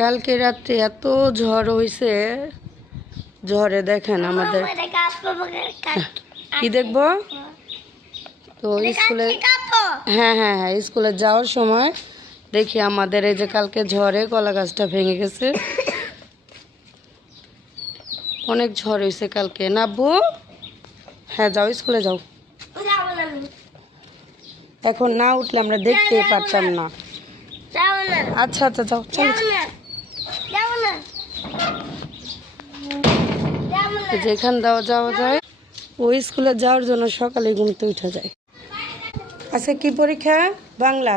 কালকে রাত্রে এত ঝড় হইছে, ঝড়ে দেখেন আমাদের কি দেখবো তো স্কুলে, হ্যাঁ হ্যাঁ হ্যাঁ স্কুলে যাওয়ার সময় দেখি আমাদের এই যে কালকে ঝড়ে কলা গাছটা ভেঙে গেছে। অনেক ঝড় হয়েছে কালকে না আব্বু? হ্যাঁ যাও স্কুলে যাও। এখন না উঠলে আমরা দেখতেই পারতাম না। আচ্ছা আচ্ছা যাও চলো। যেখান দেওয়া যাওয়া যায় ওই স্কুলে যাওয়ার জন্য সকালে ঘুমতে উঠা যায়। আজকে কি পরীক্ষা? বাংলা।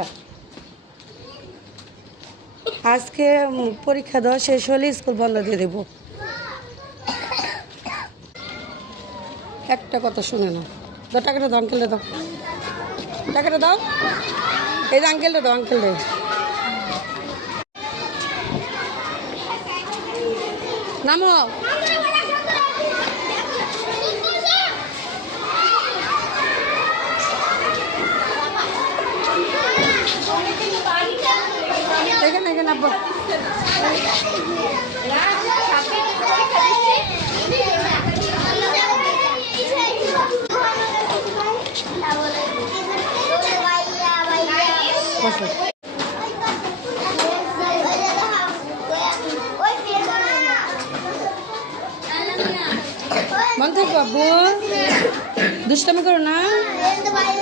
আজকে পরীক্ষা দেওয়া শেষ হলে স্কুল বন্ধ দিয়ে দেব। একটা কথা শুনে না, দাও টাকাটা দাও, আঙ্কেলটা দাও, টাকাটা দাও, এই যে আঙ্কেলটা দাও, আঙ্কেলটা নামো। এখানে এখানে আব্বু বন্ধ থাকবো আব্বু, দুষ্টামি করো না,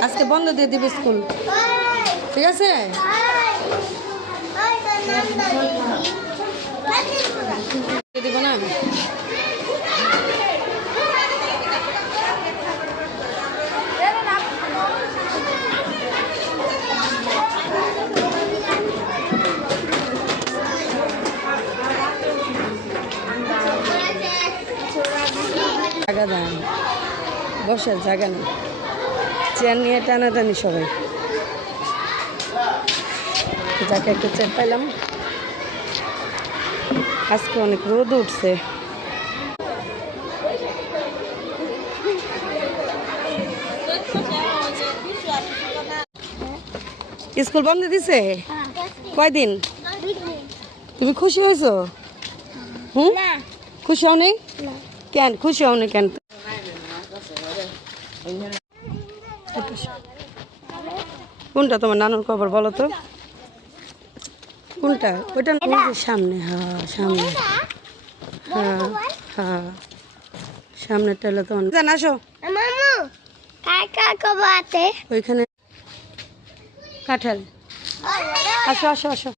আজকে বন্ধ দিয়ে দিবে স্কুল, ঠিক আছে? দিব না জায়গা দেন, বসার জায়গা নেই, চেয়ার নিয়ে টানাটানি সবাই। যাকে একটু চেয়ার পাইলাম। আজকে অনেক রোদ উঠছে। স্কুল বন্ধ দিছে কয়দিন? তুমি খুশি হয়েছো? খুশি হও নেই কেন? খুশি হও নি কেন? কোনটা তোমার নানুর খবর বলো তো? কোনটা? ওইটা সামনে, হ্যাঁ সামনে, হ্যাঁ হ্যাঁ সামনেরটা হলো তোমার। জান আসো ওইখানে কাঁঠাল, আসো আসো আসো।